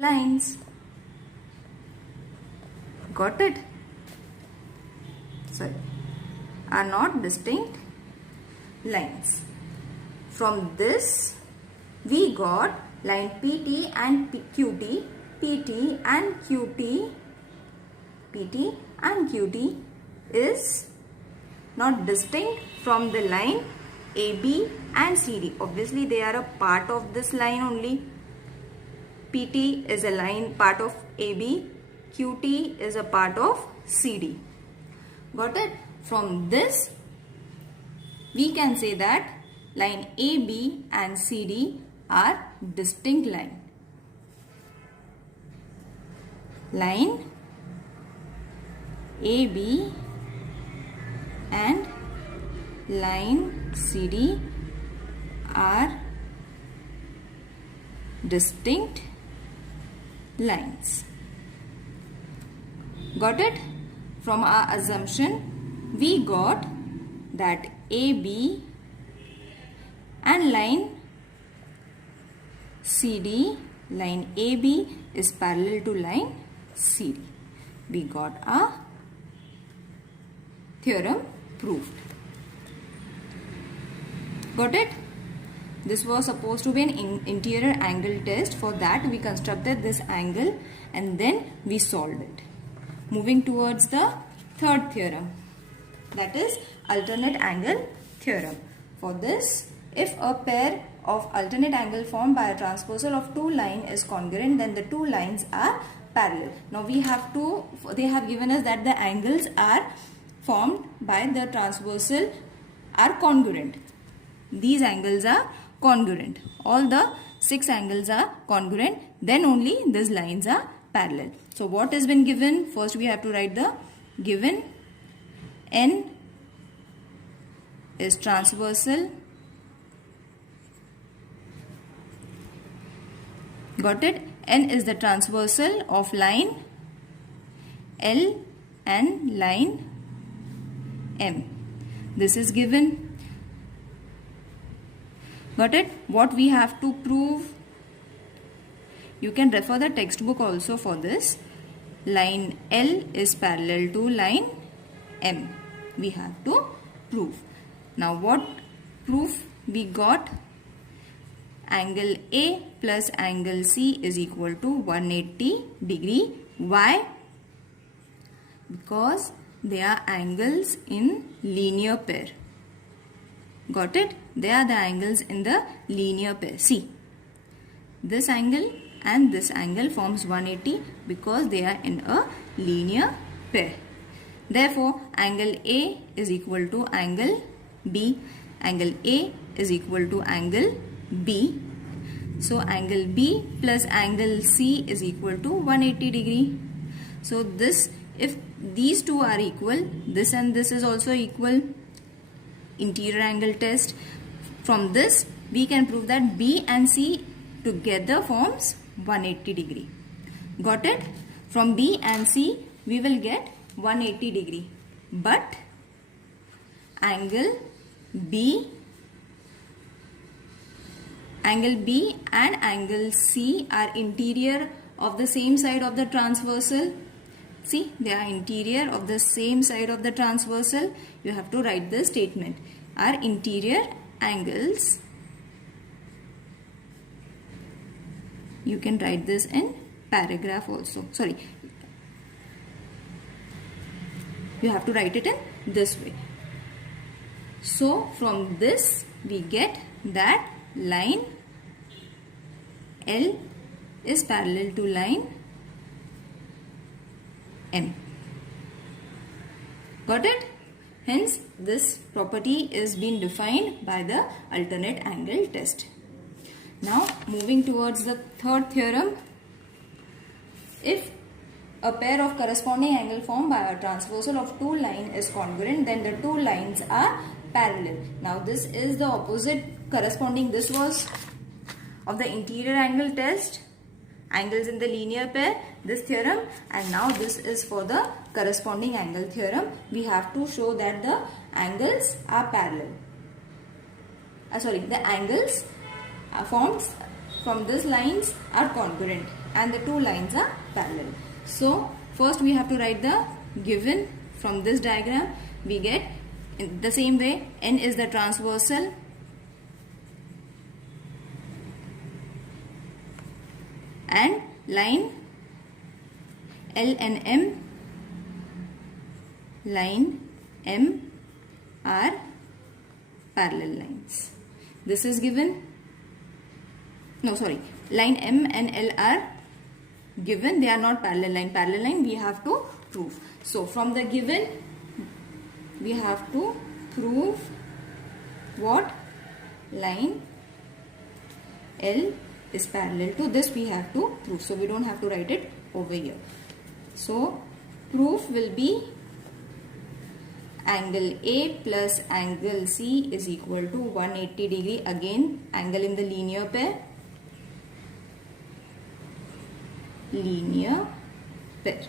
lines. Got it? Sorry, are not distinct lines. From this we got line PT and QT, PT and QT, PT and QT is not distinct from the line AB and CD. Obviously they are a part of this line only. PT is a line part of AB, QT is a part of CD. Got it? From this we can say that line AB and CD are distinct line. Line AB and line CD are distinct lines. Got it? From our assumption we got that AB and line CD, line AB is parallel to line CD. We got our theorem proved. Got it? This was supposed to be an interior angle test. For that we constructed this angle and then we solved it. Moving towards the third theorem, that is alternate angle theorem. For this, if a pair of alternate angle formed by a transversal of two lines is congruent, then the two lines are parallel. Now they have given us that the angles are formed by the transversal are congruent. These angles are congruent. All the 6 angles are congruent, then only these lines are parallel. So what has been given? First we have to write the given. N is transversal. Got it? N is the transversal of line L and line M. This is given. Got it? What we have to prove? You can refer the textbook also for this. Line L is parallel to line M. We have to prove. Now what proof we got? Angle A plus angle C is equal to 180 degree. Why? Because they are angles in linear pair. Got it? They are the angles in the linear pair. See, this angle and this angle forms 180 because they are in a linear pair. Therefore, angle A is equal to angle B. Angle A is equal to angle B. So, angle B plus angle C is equal to 180 degree. So, this, if these two are equal, this and this is also equal. Interior angle test. From this, we can prove that B and C together forms 180 degree. Got it? From B and C, we will get 180 degree. But angle B and angle C are interior of the same side of the transversal. See, they are interior of the same side of the transversal. You have to write the statement. Are interior angles. You can write this in paragraph also. Sorry. You have to write it in this way. So, from this we get that line L is parallel to line M. Got it? Hence, this property is being defined by the alternate angle test. Now, moving towards the third theorem. If a pair of corresponding angle formed by a transversal of two lines is congruent, then the two lines are parallel. Now, this is the opposite corresponding. This was of the interior angle test, angles in the linear pair, this theorem, and now this is for the corresponding angle theorem. We have to show that the angles are parallel. The angles formed from these lines are congruent. and the two lines are parallel. So first we have to write the given. From this diagram we get in the same way, N is the transversal and line L and M, line M are parallel lines. This is given. No, sorry. Line M and L are given. They are not parallel line. Parallel line we have to prove. So from the given we have to prove what? Line L is parallel to this we have to prove. So we don't have to write it over here. So proof will be angle A plus angle C is equal to 180 degree. Again, angle in the linear pair. Linear pair.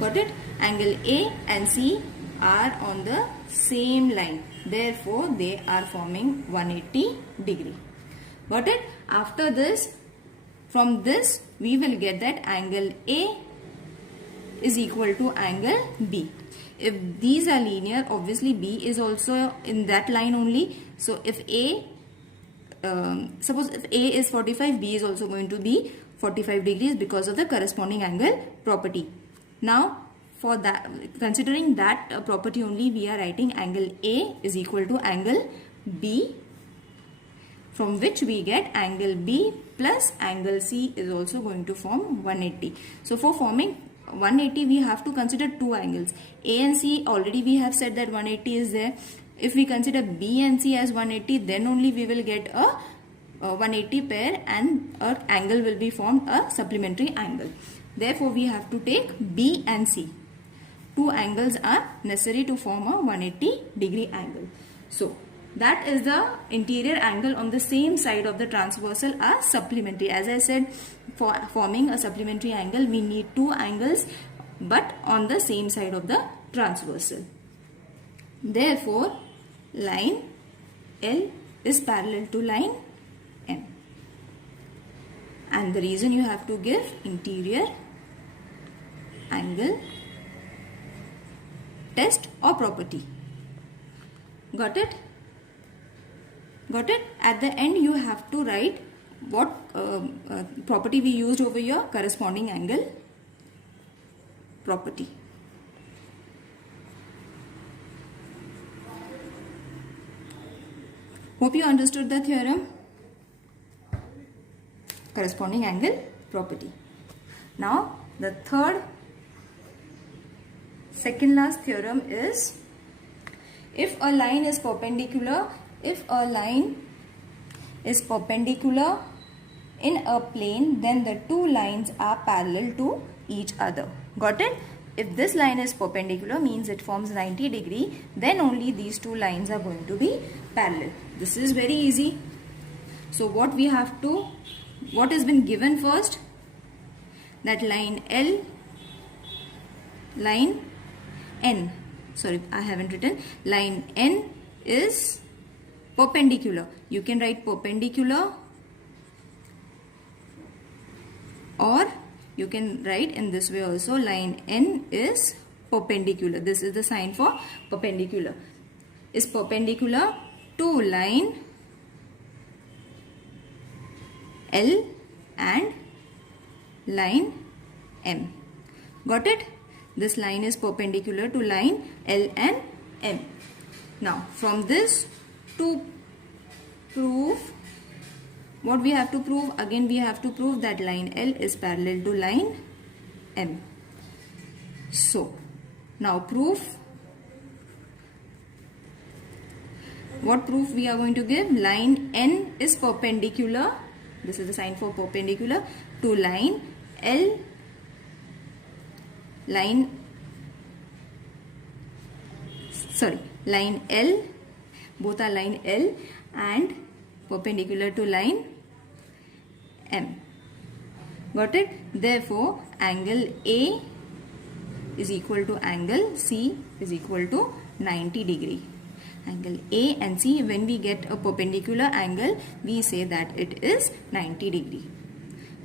Got it? Angle A and C are on the same line. Therefore, they are forming 180 degree. Got it? After this, from this, we will get that angle A is equal to angle B. If these are linear, obviously B is also in that line only. So if A, suppose if A is 45, B is also going to be 45 degrees because of the corresponding angle property. Now for that, considering that property only, we are writing angle A is equal to angle B, from which we get angle B plus angle C is also going to form 180. So for forming 180 we have to consider two angles. A and C, already we have said that 180 is there. If we consider B and C as 180, then only we will get a 180 pair and an angle will be formed, a supplementary angle. Therefore we have to take B and C. Two angles are necessary to form a 180 degree angle. So that is the interior angle on the same side of the transversal are supplementary. As I said, for forming a supplementary angle we need two angles but on the same side of the transversal. Therefore line L is parallel to line M, and the reason you have to give interior angle test or property. Got it? Got it? At the end you have to write what property we used over here, corresponding angle property. Hope you understood the theorem. Corresponding angle property. Now the second last theorem is, if a line is perpendicular in a plane, then the two lines are parallel to each other. Got it? If this line is perpendicular, means it forms 90 degree, then only these two lines are going to be parallel. This is very easy. So what has been given first? That line L, line N, sorry I haven't written, line N is perpendicular. You can write perpendicular, or you can write in this way also, line N is perpendicular. This is the sign for perpendicular. Is perpendicular to line L and line M. Got it? This line is perpendicular to line L and M. Now from this, to prove what we have to prove, again we have to prove that line L is parallel to line M. So now proof, what proof we are going to give? Line N is perpendicular, this is the sign for perpendicular, to line L, line L, both are line L and perpendicular to line M. Got it? Therefore angle A is equal to angle C is equal to 90 degree. Angle A and C, when we get a perpendicular angle, we say that it is 90 degree.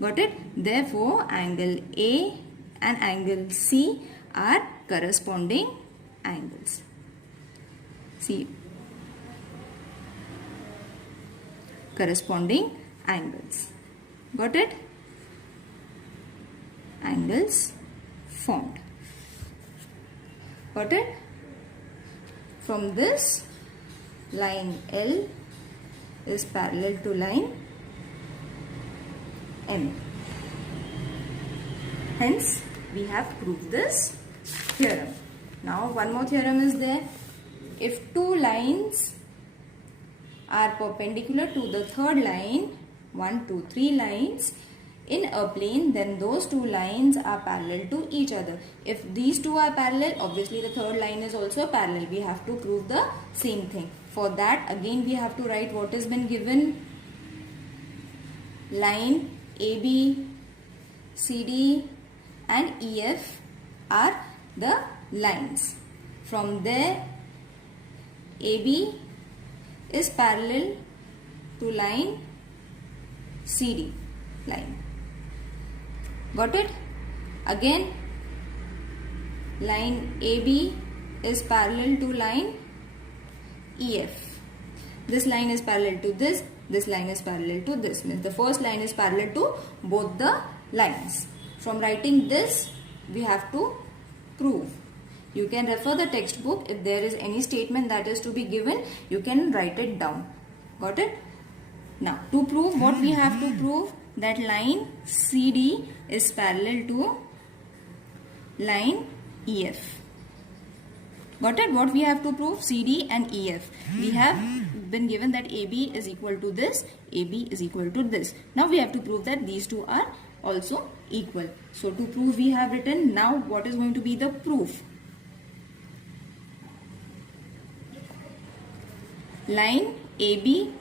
Got it? Therefore, angle A and angle C are corresponding angles. See, corresponding angles. Got it? Angles formed. Got it? From this, line L is parallel to line M. Hence, we have proved this theorem. Now, one more theorem is there. If two lines are perpendicular to the third line, 1, 2, 3 lines in a plane, then those two lines are parallel to each other. If these two are parallel, obviously the third line is also parallel. We have to prove the same thing. For that, again we have to write what has been given. Line AB, CD and EF are the lines. From there, AB is parallel to line CD line. Got it? Again, line AB is parallel to line EF. This line is parallel to this line is parallel to this. Means the first line is parallel to both the lines. From writing this, we have to prove. You can refer the textbook. If there is any statement that is to be given, you can write it down. Got it? Now, to prove what we have to prove, that line CD is parallel to line EF. Got it? What we have to prove? CD and EF. We have been given that AB is equal to this, AB is equal to this. Now we have to prove that these two are also equal. So to prove, we have written. Now what is going to be the proof? Line AB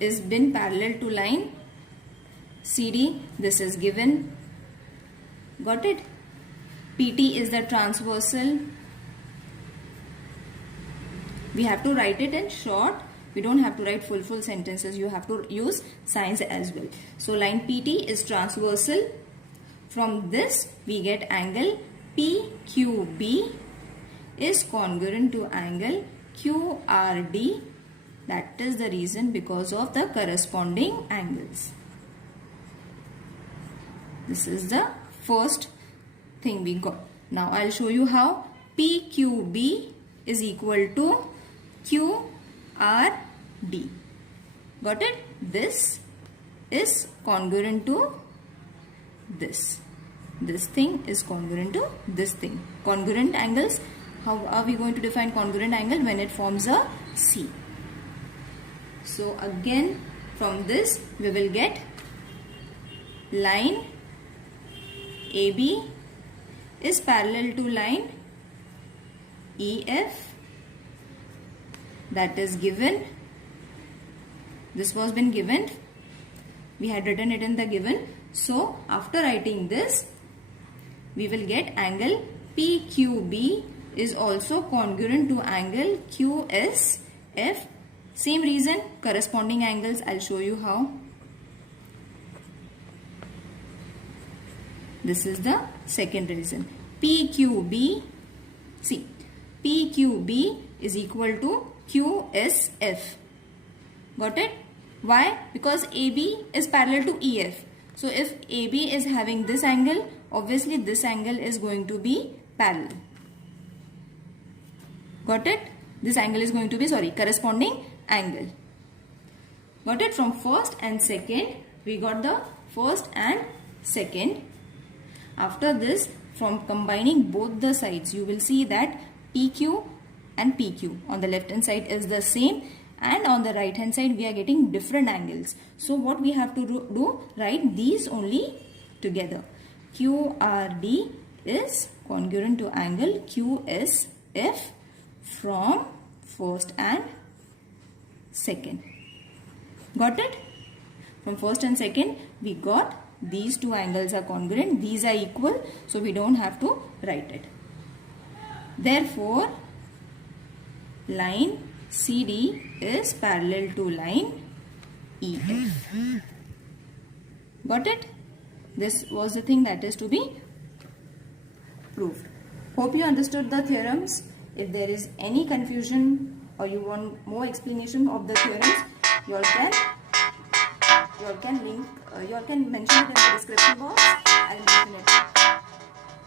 is been parallel to line CD. This is given. Got it? PT is the transversal. We have to write it in short. We don't have to write full sentences. You have to use signs as well. So line PT is transversal. From this we get angle PQB is congruent to angle QRD. That is the reason, because of the corresponding angles. This is the first thing we got. Now I'll show you how. PQB is equal to QRD. Got it? This is congruent to this. This thing is congruent to this thing. Congruent angles. How are we going to define congruent angle? When it forms a C. So again, from this we will get line AB is parallel to line EF. That is given. This was been given. We had written it in the given. So after writing this, we will get angle PQB is also congruent to angle QSF. Same reason, corresponding angles. I'll show you how. This is the second reason. PQB, see, PQB is equal to QSF. Got it? Why? Because AB is parallel to EF. So if AB is having this angle, obviously this angle is going to be parallel. Got it? This angle is going to be, corresponding angle. Got it? From first and second, we got the first and second. After this, from combining both the sides, you will see that PQ and PQ on the left hand side is the same, and on the right hand side we are getting different angles. So what we have to do, write these only together. QRD is congruent to angle QSF from first and second. Got it? From first and second we got these two angles are congruent, these are equal, so we don't have to write it. Therefore, line CD is parallel to line EF. Got it? This was the thing that is to be proved. Hope you understood the theorems. If there is any confusion or you want more explanation of the theorems, you all can mention it in the description box. I'll mention it.